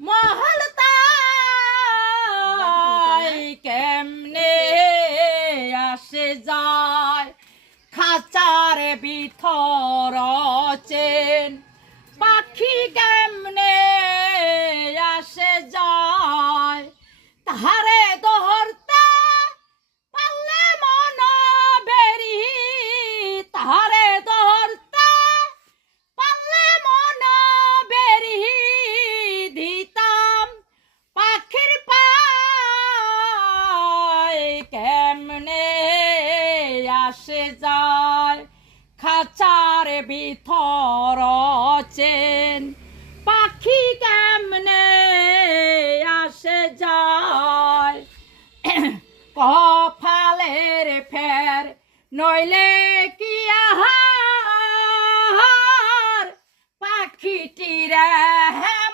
মহল তাই কেমনে আসে যায় খাঁচার ভিতর চেন পাখি কেমনে আসে যায় তাহারে ধরতে পারলে মন বেরি তাহারে ধরতে পারলে মন বেরি দিতাম পাখির পায় কেমনে আসে যায় খাঁচার ভিতর চেন পাখি কেমনে আসে যায় কপালের ফের নইলে কি আহার পাখিটিরা